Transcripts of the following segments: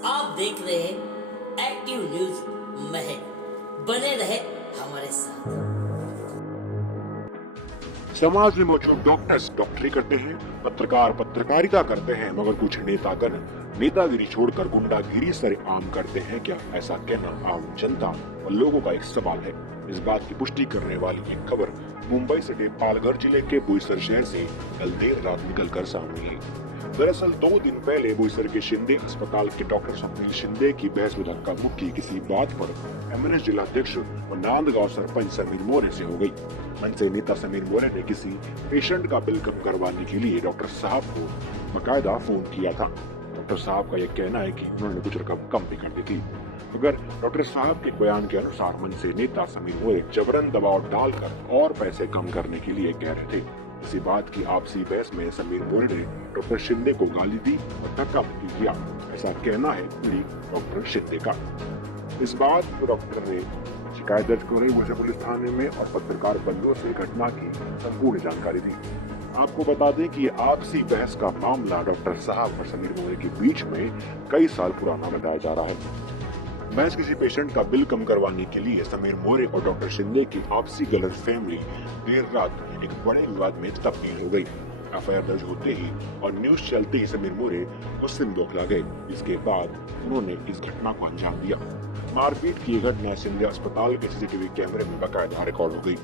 आप देख रहे हैं एक्टिव न्यूज महल। बने रहे हमारे साथ। समाज में मौजूद डॉक्टर्स डॉक्टरी करते हैं, पत्रकार पत्रकारिता करते हैं, मगर कुछ नेतागण नेतागिरी छोड़कर गुंडागिरी सरेआम करते हैं क्या? ऐसा कहना आम जनता और लोगों का एक सवाल है। इस बात की पुष्टि करने वाली एक खबर मुंबई से पालघर जिले के बोईसर शहर से कल देर रात निकलकर सामने आई। दरअसल 2 दिन पहले बोईसर के शिंदे अस्पताल के डॉक्टर स्वप्निल शिंदे की बहस में धक्का मुक्की किसी बात पर एमएनएस जिलाध्यक्ष और नांदगांव सरपंच समीर मोरे से हो गई। मनसे नेता समीर मोरे ने किसी पेशेंट का बिल कम करवाने के लिए डॉक्टर साहब को बकायदा फोन किया था। डॉक्टर साहब का यह कहना है कि उन्होंने कुछ रकम कम भी कर दी थी, मगर डॉक्टर साहब के बयान के अनुसार मनसे नेता समीर मोरे जबरन दबाव डालकर और पैसे कम करने के लिए कह रहे थे। इसी बात की आपसी बहस में समीर मोरे ने डॉक्टर शिंदे को गाली दी और धक्का मुक्की किया, ऐसा कहना है डॉक्टर शिंदे का। इस बात पर डॉक्टर ने शिकायत दर्ज कराई मुझे पुलिस थाने में और पत्रकार बंधुओं से घटना की संपूर्ण जानकारी दी। आपको बता दें कि आपसी बहस का मामला डॉक्टर साहब और समीर मोरे के बीच में कई साल पुराना बताया जा रहा है। बहस किसी पेशेंट का बिल कम करवाने के लिए समीर मोरे और डॉक्टर शिंदे की आपसी गलतफहमी देर रात एक बड़े विवाद में तब्दील हो गई। एफआईआर दर्ज होते ही और न्यूज चलते ही समीर मोरे गुस्से में बौखला गए। इसके बाद उन्होंने इस घटना को अंजाम दिया। मारपीट की घटना शिंदे अस्पताल के सीसीटीवी कैमरे में बाकायदा रिकॉर्ड हो गई।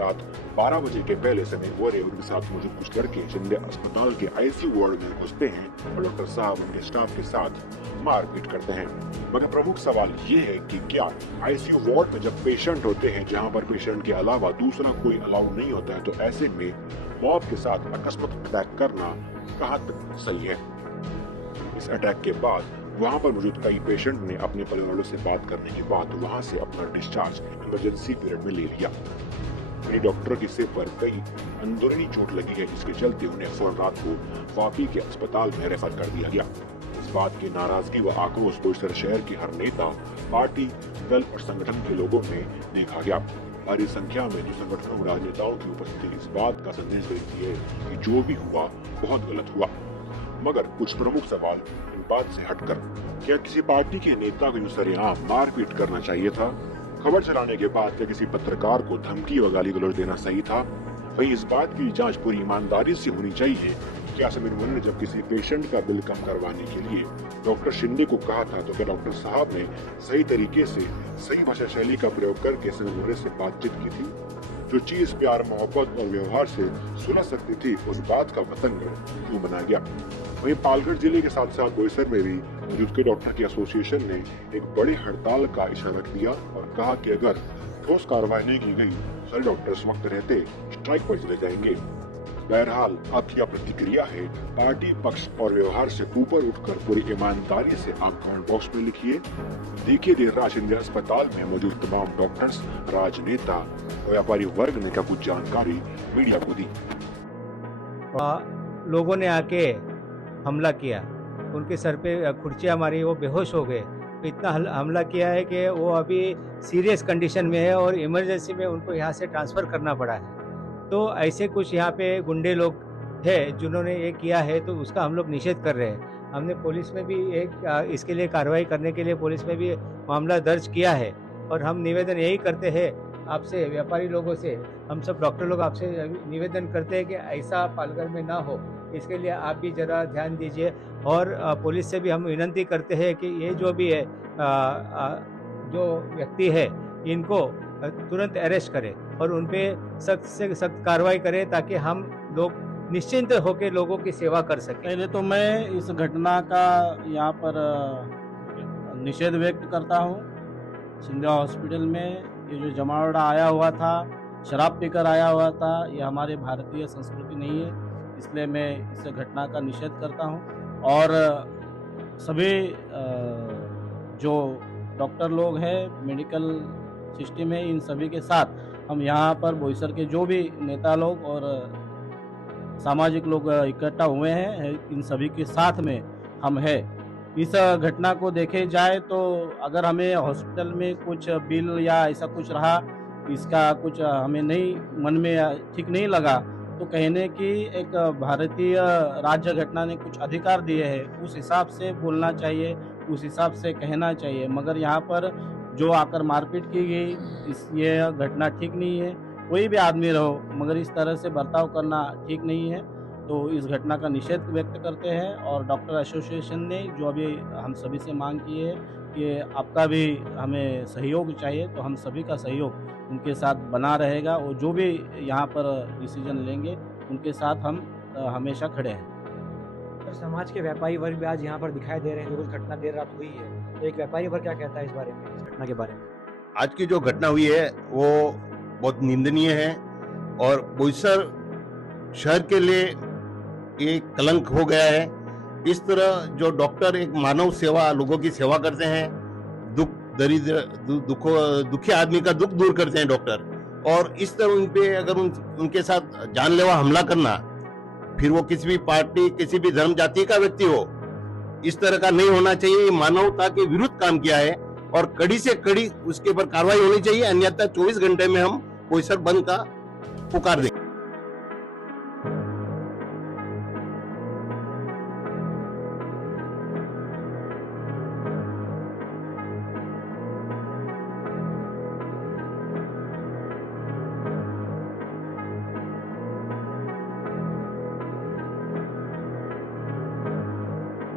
रात 12 बजे के पहले समीर मोरे उनके साथ मौजूद कुछ लड़के शिंदे अस्पताल के आईसीयू वार्ड में घुसते हैं और डॉक्टर साहब उनके स्टाफ के साथ मारपीट करते हैं। मगर प्रमुख सवाल ये है कि क्या आईसीयू वार्ड में जब पेशेंट होते हैं, जहां पर पेशेंट के अलावा दूसरा कोई अलाउ नहीं होता है, तो ऐसे में मॉब के साथ अकस्मात अटैक करना कहां तक सही है? इस अटैक के बाद वहां पर मौजूद कई पेशेंट ने अपने परिवार वालों से बात करने के बाद वहां से अपना डिस्चार्ज इमरजेंसी पीरियड में ले लिया। वहीं डॉक्टर के सिर पर कई अंदरूनी चोट लगी है, जिसके चलते उन्हें फौरन रात को वापी के अस्पताल में रेफर कर दिया गया। इस बात की नाराजगी व आक्रोश बोईसर शहर के हर नेता, पार्टी, दल और संगठन के लोगों में देखा गया। भारी संख्या में जो संगठनों और राजनेताओं की उपस्थिति इस बात का संदेश देती है कि जो भी हुआ बहुत गलत हुआ। मगर कुछ प्रमुख सवाल इन बात से हटकर, क्या किसी पार्टी के नेता को सरेआम मारपीट करना चाहिए था? खबर चलाने के बाद क्या किसी पत्रकार को धमकी व गाली गलौज देना सही था? वहीं इस बात की जांच पूरी ईमानदारी से होनी चाहिए। क्या समीर मोरे ने जब किसी पेशेंट का बिल कम करवाने के लिए डॉक्टर शिंदे को कहा था, तो क्या डॉक्टर साहब ने सही तरीके से सही भाषा शैली का प्रयोग करके समीर मोरे से बातचीत की थी? जो चीज प्यार, मोहब्बत और व्यवहार से सुलझ सकती थी, उस बात का पतंग क्यों बना गया? वहीं पालघर जिले के साथ साथ बोईसर में भी मौजूद के डॉक्टर की एसोसिएशन ने एक बड़ी हड़ताल का इशारा किया और कहा कि अगर ठोस कार्रवाई नहीं की गई, सारे डॉक्टर्स वक्त रहते स्ट्राइक पर चले जाएंगे। बहरहाल आपकी क्या प्रतिक्रिया है? पार्टी, पक्ष और व्यवहार से ऊपर उठकर पूरी ईमानदारी से आप कमेंट बॉक्स में लिखिए। देखिए देर रात शिंदे अस्पताल में मौजूद तमाम डॉक्टर्स, राजनेता और व्यापारी वर्ग ने क्या कुछ जानकारी मीडिया को दी। लोगों ने आके हमला किया, उनके सर पे खुर्चियाँ मारी, वो बेहोश हो गए। इतना हमला किया है कि वो अभी सीरियस कंडीशन में है और इमरजेंसी में उनको यहाँ से ट्रांसफ़र करना पड़ा है। तो ऐसे कुछ यहाँ पे गुंडे लोग है जिन्होंने ये किया है, तो उसका हम लोग निषेध कर रहे हैं। हमने पुलिस में भी इसके लिए कार्रवाई करने के लिए पुलिस में भी मामला दर्ज किया है और हम निवेदन यही करते हैं आपसे, व्यापारी लोगों से, हम सब डॉक्टर लोग आपसे निवेदन करते हैं कि ऐसा पालघर में ना हो, इसके लिए आप भी ज़रा ध्यान दीजिए। और पुलिस से भी हम विनती करते हैं कि ये जो भी है जो व्यक्ति है, इनको तुरंत अरेस्ट करें और उन पे सख्त से सख्त कार्रवाई करें, ताकि हम लोग निश्चिंत होकर लोगों की सेवा कर सकें। पहले तो मैं इस घटना का यहाँ पर निषेध व्यक्त करता हूँ। शिंदे हॉस्पिटल में ये जो जमावड़ा आया हुआ था, शराब पीकर आया हुआ था, ये हमारे भारतीय संस्कृति नहीं है, इसलिए मैं इस घटना का निषेध करता हूँ। और सभी जो डॉक्टर लोग हैं, मेडिकल सिस्टम है, इन सभी के साथ हम यहाँ पर बोईसर के जो भी नेता लोग और सामाजिक लोग इकट्ठा हुए हैं, इन सभी के साथ में हम हैं। इस घटना को देखे जाए तो अगर हमें हॉस्पिटल में कुछ बिल या ऐसा कुछ रहा, इसका कुछ हमें नहीं मन में ठीक नहीं लगा, तो कहने की एक भारतीय राज्य घटना ने कुछ अधिकार दिए हैं, उस हिसाब से बोलना चाहिए, उस हिसाब से कहना चाहिए। मगर यहाँ पर जो आकर मारपीट की गई, ये घटना ठीक नहीं है। कोई भी आदमी रहो, मगर इस तरह से बर्ताव करना ठीक नहीं है। तो इस घटना का निषेध व्यक्त करते हैं और डॉक्टर एसोसिएशन ने जो अभी हम सभी से मांग की है कि आपका भी हमें सहयोग चाहिए, तो हम सभी का सहयोग उनके साथ बना रहेगा और जो भी यहाँ पर डिसीजन लेंगे उनके साथ हम हमेशा खड़े हैं। सर, समाज के व्यापारी वर्ग भी आज यहाँ पर दिखाई दे रहे हैं, जो कुछ घटना देर रात हुई है, तो एक व्यापारी वर्ग क्या कहता है इस बारे में, इस घटना के बारे में? आज की जो घटना हुई है वो बहुत निंदनीय है और बोईसर शहर के लिए एक कलंक हो गया है। इस तरह जो डॉक्टर एक मानव सेवा, लोगों की सेवा करते हैं, दुख दरिद्र दुखी आदमी का दुख दूर करते हैं डॉक्टर, और इस तरह उन पे अगर उनके साथ जानलेवा हमला करना, फिर वो किसी भी पार्टी, किसी भी धर्म जाति का व्यक्ति हो, इस तरह का नहीं होना चाहिए। ये मानवता के विरुद्ध काम किया है और कड़ी से कड़ी उसके ऊपर कार्रवाई होनी चाहिए, अन्यथा 24 घंटे में हम बोईसर बंद का पुकार देंगे।